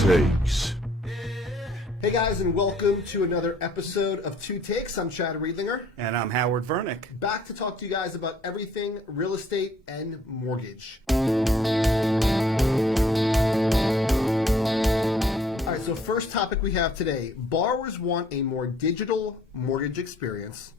Takes. Hey guys, and welcome to another episode of Two Takes. I'm Chad Riedlinger. And I'm Howard Vernick. Back to talk to you guys about everything real estate and mortgage. All right, so first topic we have today. Borrowers want a more digital mortgage experience,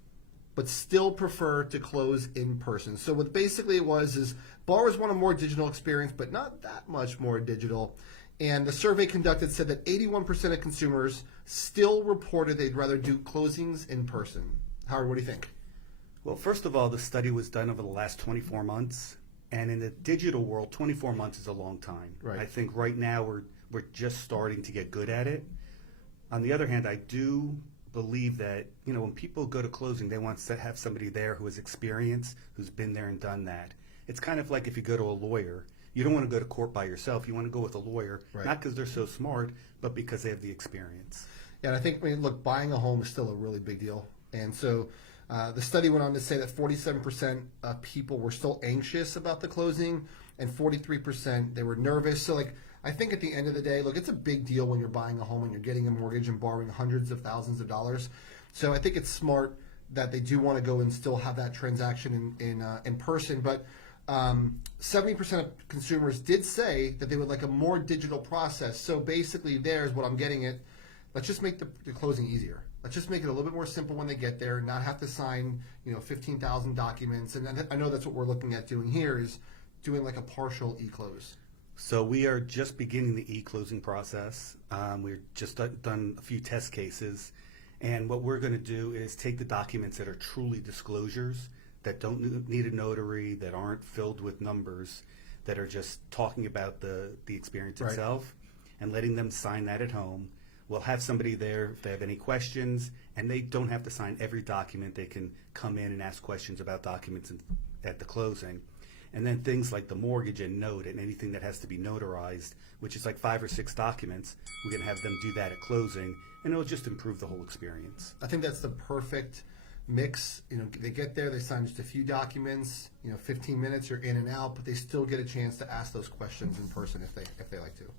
but still prefer to close in person. So what basically it was is borrowers want a more digital experience, but not that much more digital. And the survey conducted said that 81% of consumers still reported they'd rather do closings in person. Howard, what do you think? Well, first of all, the study was done over the last 24 months. And in the digital world, 24 months is a long time. Right. I think right now we're just starting to get good at it. On the other hand, I do believe that, when people go to closing, they want to have somebody there who has experience, who's been there and done that. It's kind of like if you go to a lawyer. You don't want to go to court by yourself. You want to go with a lawyer, Right. Not because they're so smart, but because they have the experience. Yeah, and I think, look, buying a home is still a really big deal. And so the study went on to say that 47% of people were still anxious about the closing, and 43% they were nervous. So, I think at the end of the day, look, it's a big deal when you're buying a home and you're getting a mortgage and borrowing hundreds of thousands of dollars. So I think it's smart that they do want to go and still have that transaction in person. But 70% of consumers did say that they would like a more digital process. So basically, there's what I'm getting at. Let's just make the closing easier. Let's just make it a little bit more simple when they get there, not have to sign, 15,000 documents. And I know that's what we're looking at doing here is doing like a partial e-close. So we are just beginning the e-closing process. We've just done a few test cases. And what we're going to do is take the documents that are truly disclosures, that don't need a notary, that aren't filled with numbers, that are just talking about the experience Right. itself, and letting them sign that at home. We'll have somebody there if they have any questions, and they don't have to sign every document. They can come in and ask questions about documents at the closing. And then things like the mortgage and note and anything that has to be notarized, which is like 5 or 6 documents, we're going to have them do that at closing, and it'll just improve the whole experience. I think that's the perfect mix. They get there, they sign just a few documents, 15 minutes, you're in and out, but they still get a chance to ask those questions in person if they like to.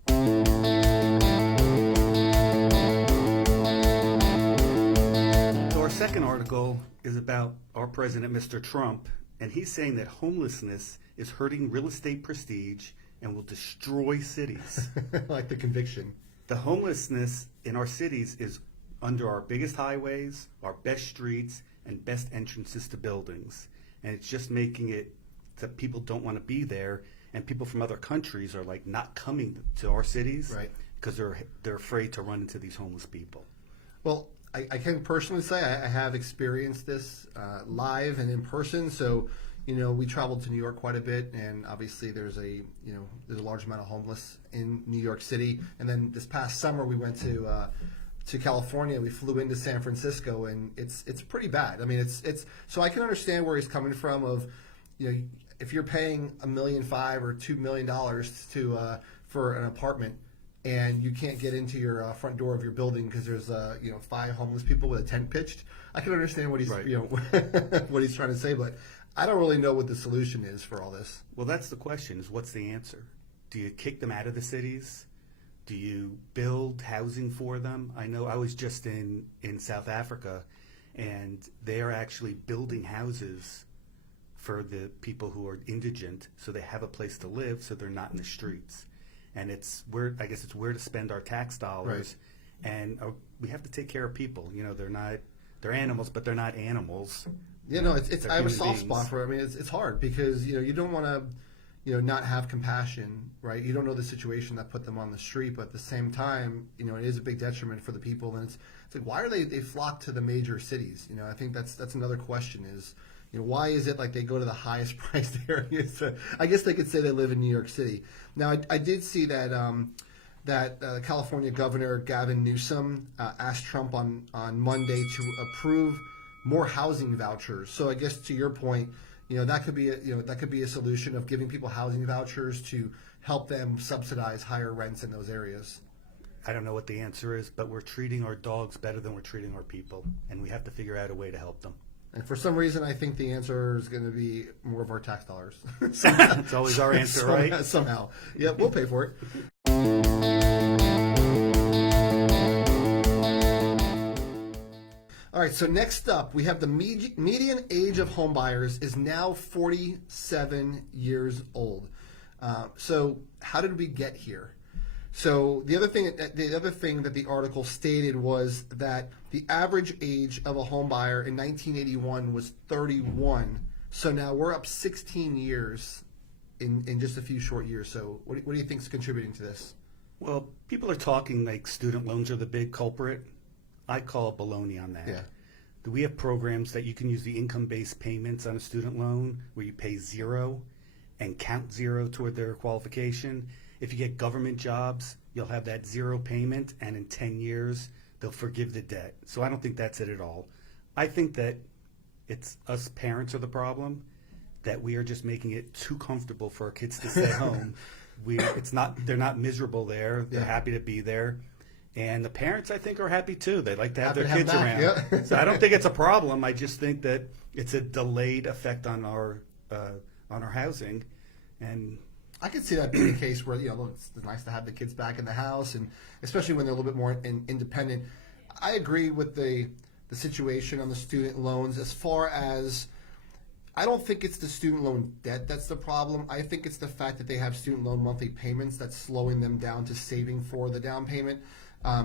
So our second article is about our president, Mr. Trump, and he's saying that homelessness is hurting real estate prestige and will destroy cities. Like the conviction. The homelessness in our cities is under our biggest highways, our best streets, and best entrances to buildings. And it's just making it that people don't want to be there, and people from other countries are like not coming to our cities, Right. Because they're afraid to run into these homeless people. Well, I can personally say I have experienced this live and in person. So, we traveled to New York quite a bit, and obviously there's a large amount of homeless in New York City. And then this past summer we went to California. We flew into San Francisco, and it's pretty bad. I mean, it's so I can understand where he's coming from. Of if you're paying $1.5 million or $2 million to for an apartment, and you can't get into your front door of your building because there's 5 homeless people with a tent pitched, I can understand what he's Right. what he's trying to say, but I don't really know what the solution is for all this. Well, that's the question: is what's the answer? Do you kick them out of the cities? Do you build housing for them? I know I was just in South Africa, and they are actually building houses for the people who are indigent, so they have a place to live, so they're not in the streets. And I guess it's where to spend our tax dollars, Right. And we have to take care of people. They're animals, but they're not animals. Yeah, no, it's They're I have a human soft beings. spot for it. I mean, it's hard because you don't want to not have compassion, right? You don't know the situation that put them on the street, but at the same time, it is a big detriment for the people. And it's like, why are they flock to the major cities? I think that's another question is, why is it like they go to the highest priced areas? I guess they could say they live in New York City. Now, I did see that California Governor Gavin Newsom asked Trump on Monday to approve more housing vouchers. So I guess to your point, that could be a solution of giving people housing vouchers to help them subsidize higher rents in those areas. I don't know what the answer is, but we're treating our dogs better than we're treating our people, and we have to figure out a way to help them. And for some reason, I think the answer is going to be more of our tax dollars. It's always our answer, right? Somehow. Yeah, we'll pay for it. All right, so next up, we have the median age of home buyers is now 47 years old. So how did we get here? So the other thing that the article stated was that the average age of a home buyer in 1981 was 31. So now we're up 16 years in just a few short years. So what do you think is contributing to this? Well, people are talking like student loans are the big culprit. I call it baloney on that. Yeah. Do we have programs that you can use the income-based payments on a student loan where you pay zero and count zero toward their qualification? If you get government jobs, you'll have that zero payment, and in 10 years, they'll forgive the debt. So I don't think that's it at all. I think that it's us parents are the problem, that we are just making it too comfortable for our kids to stay home. They're not miserable there. They're happy to be there. And the parents, I think, are happy too. They like to have their kids around. Yeah. So I don't think it's a problem. I just think that it's a delayed effect on our housing. And I could see that being the case where, look, it's nice to have the kids back in the house, and especially when they're a little bit more independent. I agree with the situation on the student loans as far as I don't think it's the student loan debt that's the problem. I think it's the fact that they have student loan monthly payments that's slowing them down to saving for the down payment.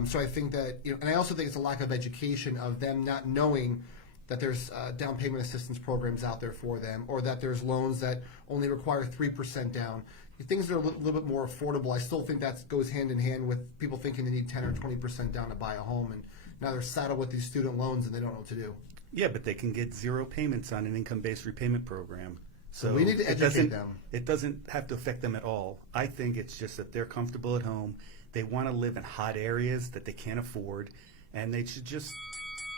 So I think that, and I also think it's a lack of education of them not knowing that there's down payment assistance programs out there for them, or that there's loans that only require 3% down. Things that are a little bit more affordable. I still think that goes hand in hand with people thinking they need 10 or 20% down to buy a home, and now they're saddled with these student loans and they don't know what to do. yeah, but they can get zero payments on an income-based repayment program. So we need to educate them. It doesn't have to affect them at all. I think it's just that they're comfortable at home. They want to live in hot areas that they can't afford, and they should just,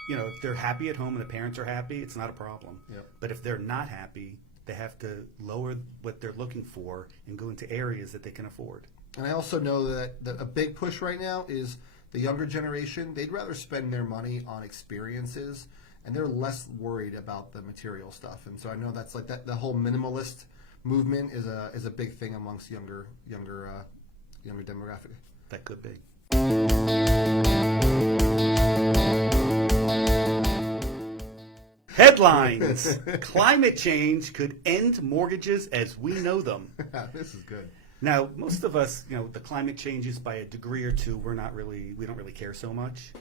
if they're happy at home and the parents are happy, it's not a problem. Yep. But if they're not happy, they have to lower what they're looking for and go into areas that they can afford. And I also know that a big push right now is the younger generation. They'd rather spend their money on experiences, and they're less worried about the material stuff. And so I know that's like that. The whole minimalist movement is a big thing amongst younger demographic. That could be. Headlines. Climate change could end mortgages as we know them. This is good. Now, most of us, the climate changes by a degree or two. We don't really care so much.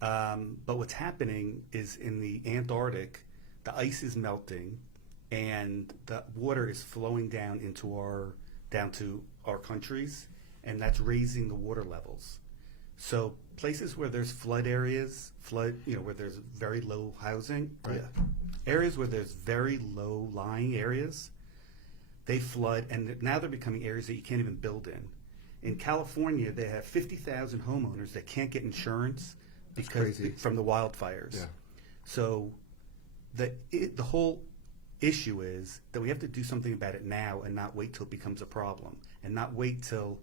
But what's happening is in the Antarctic, the ice is melting, and the water is flowing down to our countries, and that's raising the water levels. So places where there's flood areas, where there's very low housing, Right. areas where there's very low lying areas, they flood, and now they're becoming areas that you can't even build in. In California, they have 50,000 homeowners that can't get insurance from the wildfires. Yeah. So the whole issue is that we have to do something about it now and not wait till it becomes a problem, and not wait till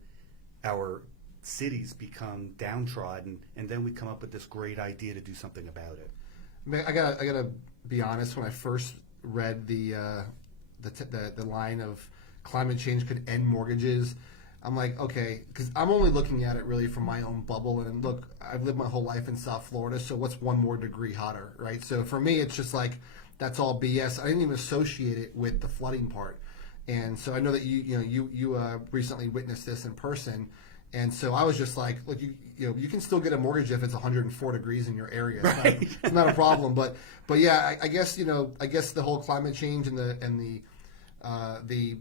our cities become downtrodden and then we come up with this great idea to do something about it. I gotta be honest. When I first read the line of climate change could end mortgages, I'm like, okay, because I'm only looking at it really from my own bubble. And look, I've lived my whole life in South Florida, so what's one more degree hotter, right? So for me, it's just like that's all BS. I didn't even associate it with the flooding part. And so I know that you recently witnessed this in person. And so I was just like, look, you can still get a mortgage if it's 104 degrees in your area. It's not a problem. But yeah, I guess the whole climate change and the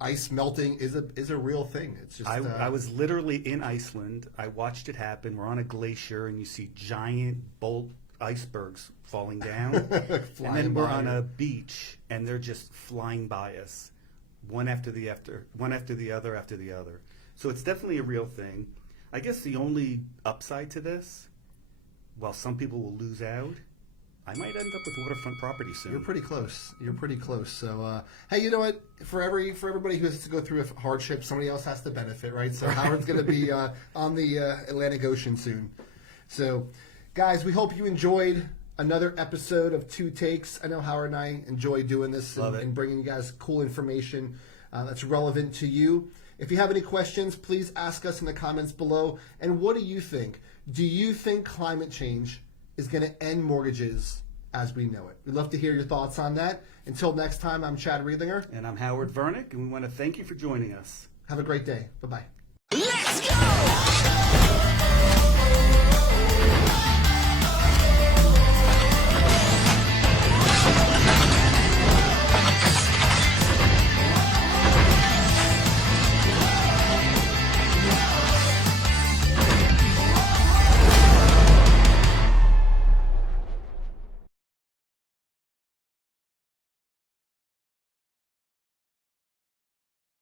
ice melting is a real thing. It's just I was literally in Iceland. I watched it happen. We're on a glacier and you see giant bolt icebergs falling down. And then we're on a beach and they're just flying by us, one after the other. So it's definitely a real thing. I guess the only upside to this, while some people will lose out, I might end up with waterfront property soon. You're pretty close. So, hey, you know what? For everybody who has to go through a hardship, somebody else has to benefit, right? So Howard's going to be on the Atlantic Ocean soon. So, guys, we hope you enjoyed another episode of Two Takes. I know Howard and I enjoy doing this and bringing you guys cool information that's relevant to you. If you have any questions, please ask us in the comments below. And what do you think? Do you think climate change is going to end mortgages as we know it. We'd love to hear your thoughts on that. Until next time, I'm Chad Riedlinger. And I'm Howard Vernick, and we want to thank you for joining us. Have a great day. Bye-bye. Let's go!